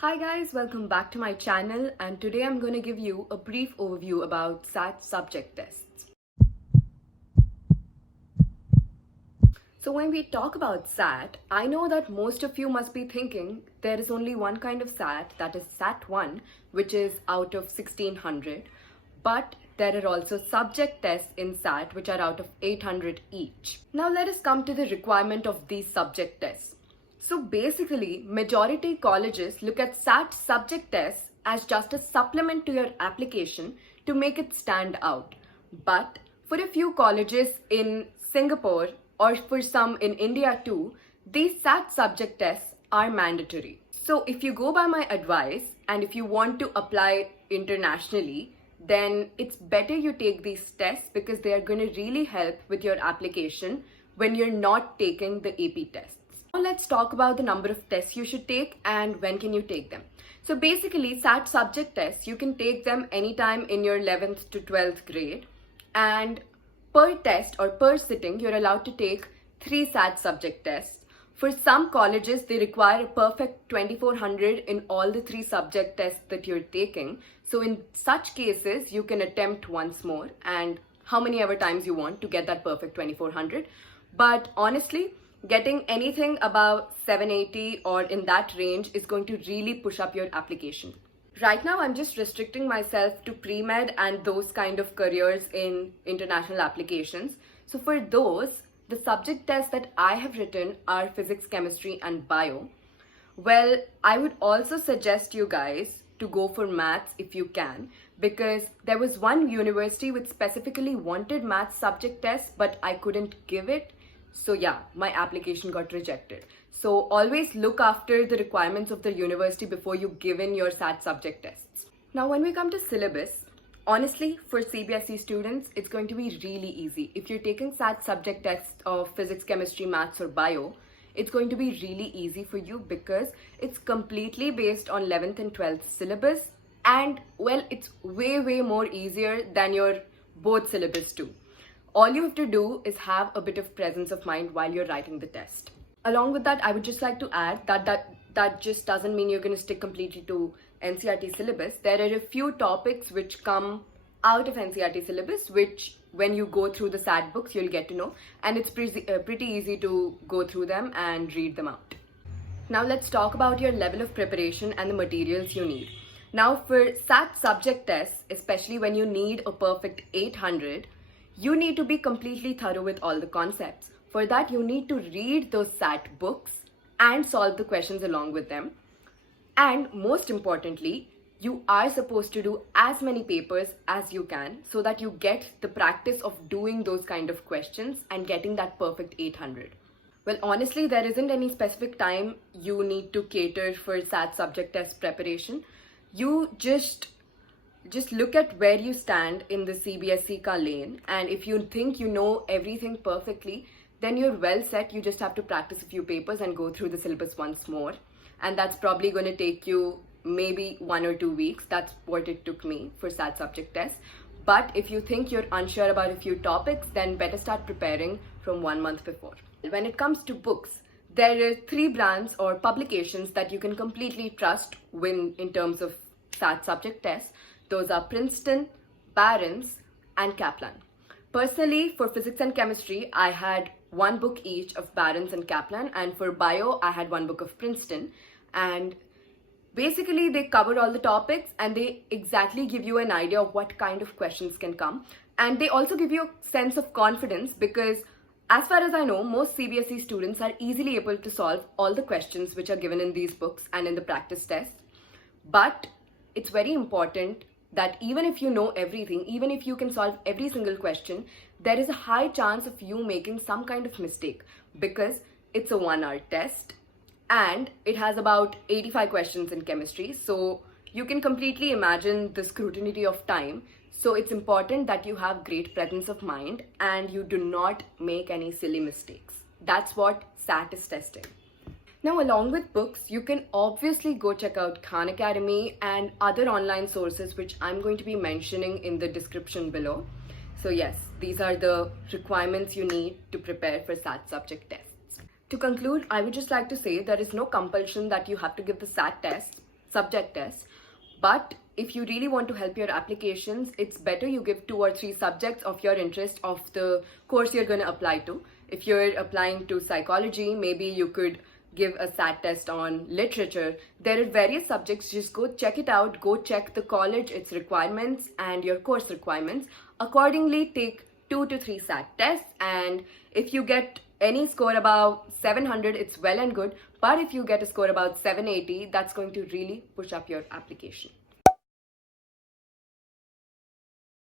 Hi guys, welcome back to my channel, and today I'm going to give you a brief overview about SAT subject tests. So when we talk about SAT, I know that most of you must be thinking there is only one kind of SAT, that is SAT 1, which is out of 1600, but there are also subject tests in SAT which are out of 800 each. Now let us come to the requirement of these subject tests. So basically, majority colleges look at SAT subject tests as just a supplement to your application to make it stand out. But for a few colleges in Singapore or for some in India too, these SAT subject tests are mandatory. So if you go by my advice and if you want to apply internationally, then it's better you take these tests because they are going to really help with your application when you're not taking the AP tests. Now let's talk about the number of tests you should take and when can you take them. So basically, SAT subject tests, you can take them anytime in your 11th to 12th grade, and per test or per sitting you're allowed to take 3 SAT subject tests. For some colleges, they require a perfect 2400 in all the 3 subject tests that you're taking. So in such cases, you can attempt once more and how many ever times you want to get that perfect 2400. But honestly, getting anything above 780 or in that range is going to really push up your application. Right now, I'm just restricting myself to pre-med and those kind of careers in international applications. So for those, the subject tests that I have written are physics, chemistry, and bio. Well, I would also suggest you guys to go for maths if you can, because there was one university which specifically wanted maths subject tests, but I couldn't give it. So yeah, my application got rejected. So always look after the requirements of the university before you give in your SAT subject tests. Now when we come to syllabus, honestly for CBSE students, it's going to be really easy. If you're taking SAT subject tests of physics, chemistry, maths or bio, it's going to be really easy for you because it's completely based on 11th and 12th syllabus, and well, it's way more easier than your both syllabus too. All you have to do is have a bit of presence of mind while you're writing the test. Along with that, I would just like to add that just doesn't mean you're going to stick completely to NCERT syllabus. There are a few topics which come out of NCERT syllabus, which when you go through the SAT books, you'll get to know. And it's pretty easy to go through them and read them out. Now let's talk about your level of preparation and the materials you need. Now for SAT subject tests, especially when you need a perfect 800, you need to be completely thorough with all the concepts. For that, you need to read those SAT books and solve the questions along with them. And most importantly, you are supposed to do as many papers as you can so that you get the practice of doing those kind of questions and getting that perfect 800. Well, honestly, there isn't any specific time you need to cater for SAT subject test preparation. You just look at where you stand in the CBSE ka lane, and if you think you know everything perfectly, then you're well set. You just have to practice a few papers and go through the syllabus once more, and that's probably going to take you maybe 1 or 2 weeks. That's what it took me for SAT subject tests. But if you think you're unsure about a few topics, then better start preparing from 1 month before. When it comes to books, there are 3 brands or publications that you can completely trust in terms of SAT subject tests. Those are Princeton, Barron's, and Kaplan. Personally, for physics and chemistry, I had 1 book each of Barron's and Kaplan, and for bio, I had 1 book of Princeton. And basically, they cover all the topics and they exactly give you an idea of what kind of questions can come. And they also give you a sense of confidence because, as far as I know, most CBSE students are easily able to solve all the questions which are given in these books and in the practice tests. But it's very important that even if you know everything, even if you can solve every single question, there is a high chance of you making some kind of mistake because it's a 1-hour test and it has about 85 questions in chemistry. So you can completely imagine the scrutiny of time. So it's important that you have great presence of mind and you do not make any silly mistakes. That's what SAT is testing. Now, along with books, you can obviously go check out Khan Academy and other online sources which I'm going to be mentioning in the description below. So yes, these are the requirements you need to prepare for SAT subject tests. To conclude, I would just like to say there is no compulsion that you have to give the SAT test. subject tests. But if you really want to help your applications, it's better you give 2 or 3 subjects of your interest of the course you're going to apply to. If you're applying to psychology, maybe you could give a SAT test on literature. There are various subjects. Just go check it out. Go check the college, its requirements, and your course requirements. Accordingly, take 2 to 3 SAT tests. And if you get any score above 700, it's well and good. But if you get a score about 780, that's going to really push up your application.